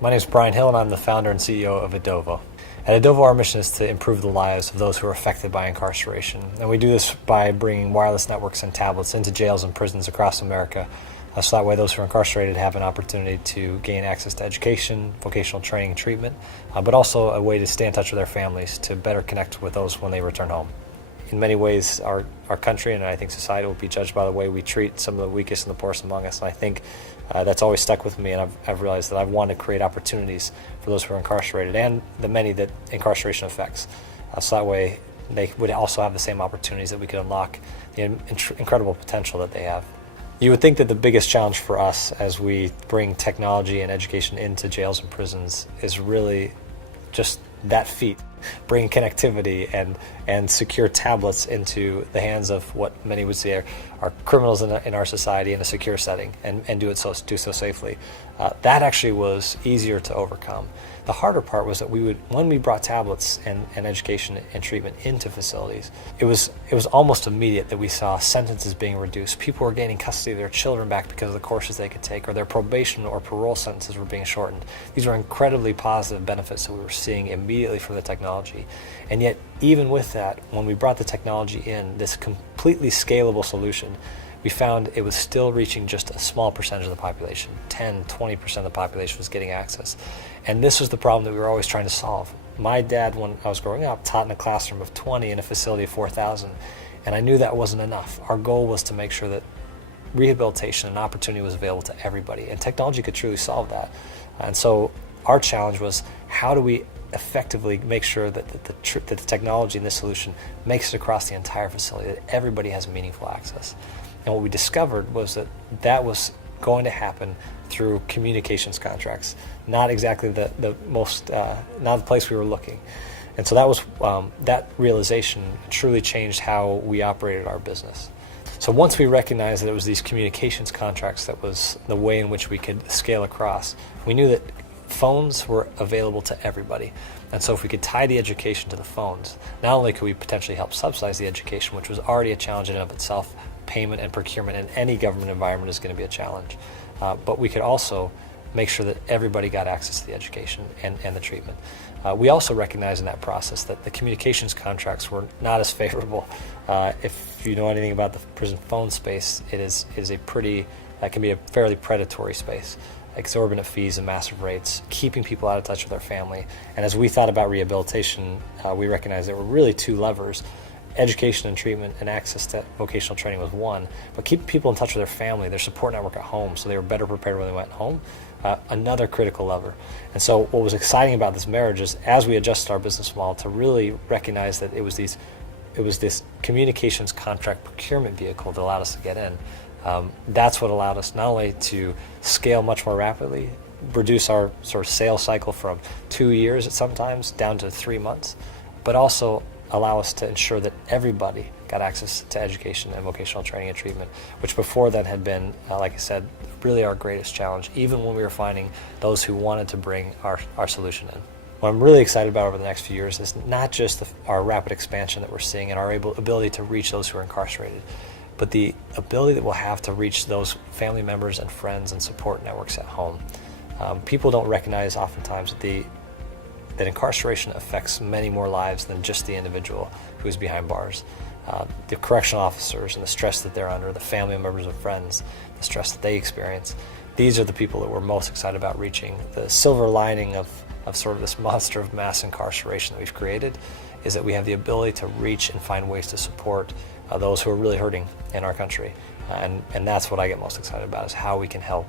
My name is Brian Hill, and I'm the founder and CEO of Edovo. At Edovo, our mission is to improve the lives of those who are affected by incarceration. And we do this by bringing wireless networks and tablets into jails and prisons across America. So that way those who are incarcerated have an opportunity to gain access to education, vocational training, and treatment, but also a way to stay in touch with their families to better connect with those when they return home. In many ways, our country and I think society will be judged by the way we treat some of the weakest and the poorest among us. And I think that's always stuck with me, and I've realized that I want to create opportunities for those who are incarcerated and the many that incarceration affects. So that way they would also have the same opportunities, that we could unlock the incredible potential that they have. You would think that the biggest challenge for us as we bring technology and education into jails and prisons is really just that feat, bringing connectivity and secure tablets into the hands of what many would say are criminals in our society in a secure setting, and do so safely. That actually was easier to overcome. The harder part was that when we brought tablets and education and treatment into facilities, it was almost immediate that we saw sentences being reduced. People were gaining custody of their children back because of the courses they could take, or their probation or parole sentences were being shortened. These were incredibly positive benefits that we were seeing immediately from the technology. And yet, even with that, when we brought the technology in, this completely scalable solution, we found it was still reaching just a small percentage of the population. 10, 20% of the population was getting access. And this was the problem that we were always trying to solve. My dad, when I was growing up, taught in a classroom of 20 in a facility of 4,000, and I knew that wasn't enough. Our goal was to make sure that rehabilitation and opportunity was available to everybody, and technology could truly solve that. And so our challenge was, how do we effectively make sure that the technology and this solution makes it across the entire facility, that everybody has meaningful access? And what we discovered was that was going to happen through communications contracts, not exactly the most, not the place we were looking. And so that was that realization truly changed how we operated our business. So once we recognized that it was these communications contracts that was the way in which we could scale across, we knew that phones were available to everybody. And so if we could tie the education to the phones, not only could we potentially help subsidize the education, which was already a challenge in and of itself. Payment and procurement in any government environment is going to be a challenge. But we could also make sure that everybody got access to the education and the treatment. We also recognized in that process that the communications contracts were not as favorable. If you know anything about the prison phone space, it is can be a fairly predatory space. Exorbitant fees and massive rates, keeping people out of touch with their family. And as we thought about rehabilitation, we recognized there were really two levers. Education and treatment and access to vocational training was one, but keeping people in touch with their family, their support network at home, so they were better prepared when they went home, another critical lever. And so what was exciting about this marriage is, as we adjusted our business model to really recognize that it was this communications contract procurement vehicle that allowed us to get in, that's what allowed us not only to scale much more rapidly, reduce our sort of sales cycle from 2 years at sometimes down to 3 months, but also allow us to ensure that everybody got access to education and vocational training and treatment, which before that had been, like I said, really our greatest challenge, even when we were finding those who wanted to bring our solution in. What I'm really excited about over the next few years is not just our rapid expansion that we're seeing and our ability to reach those who are incarcerated, but the ability that we'll have to reach those family members and friends and support networks at home. People don't recognize oftentimes that incarceration affects many more lives than just the individual who's behind bars. The correctional officers and the stress that they're under, the family members and friends, the stress that they experience, these are the people that we're most excited about reaching. The silver lining of sort of this monster of mass incarceration that we've created is that we have the ability to reach and find ways to support those who are really hurting in our country. And that's what I get most excited about, is how we can help.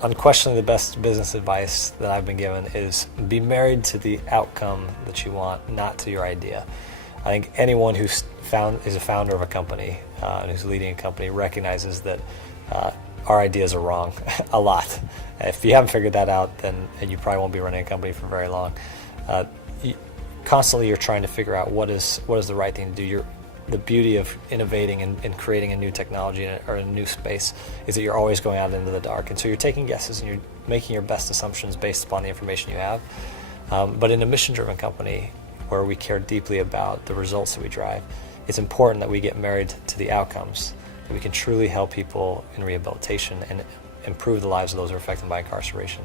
Unquestionably, the best business advice that I've been given is be married to the outcome that you want, not to your idea. I think anyone is a founder of a company and who's leading a company recognizes that our ideas are wrong a lot. If you haven't figured that out, then you probably won't be running a company for very long. Constantly, you're trying to figure out what is the right thing to do. The beauty of innovating and creating a new technology or a new space is that you're always going out into the dark. And so you're taking guesses and you're making your best assumptions based upon the information you have. But in a mission-driven company where we care deeply about the results that we drive, it's important that we get married to the outcomes, that we can truly help people in rehabilitation and improve the lives of those who are affected by incarceration.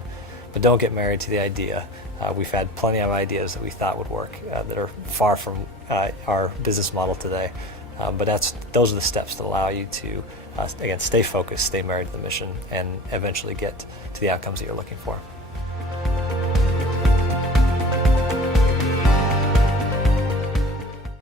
but don't get married to the idea. We've had plenty of ideas that we thought would work that are far from our business model today. But those are the steps that allow you to, again, stay focused, stay married to the mission, and eventually get to the outcomes that you're looking for.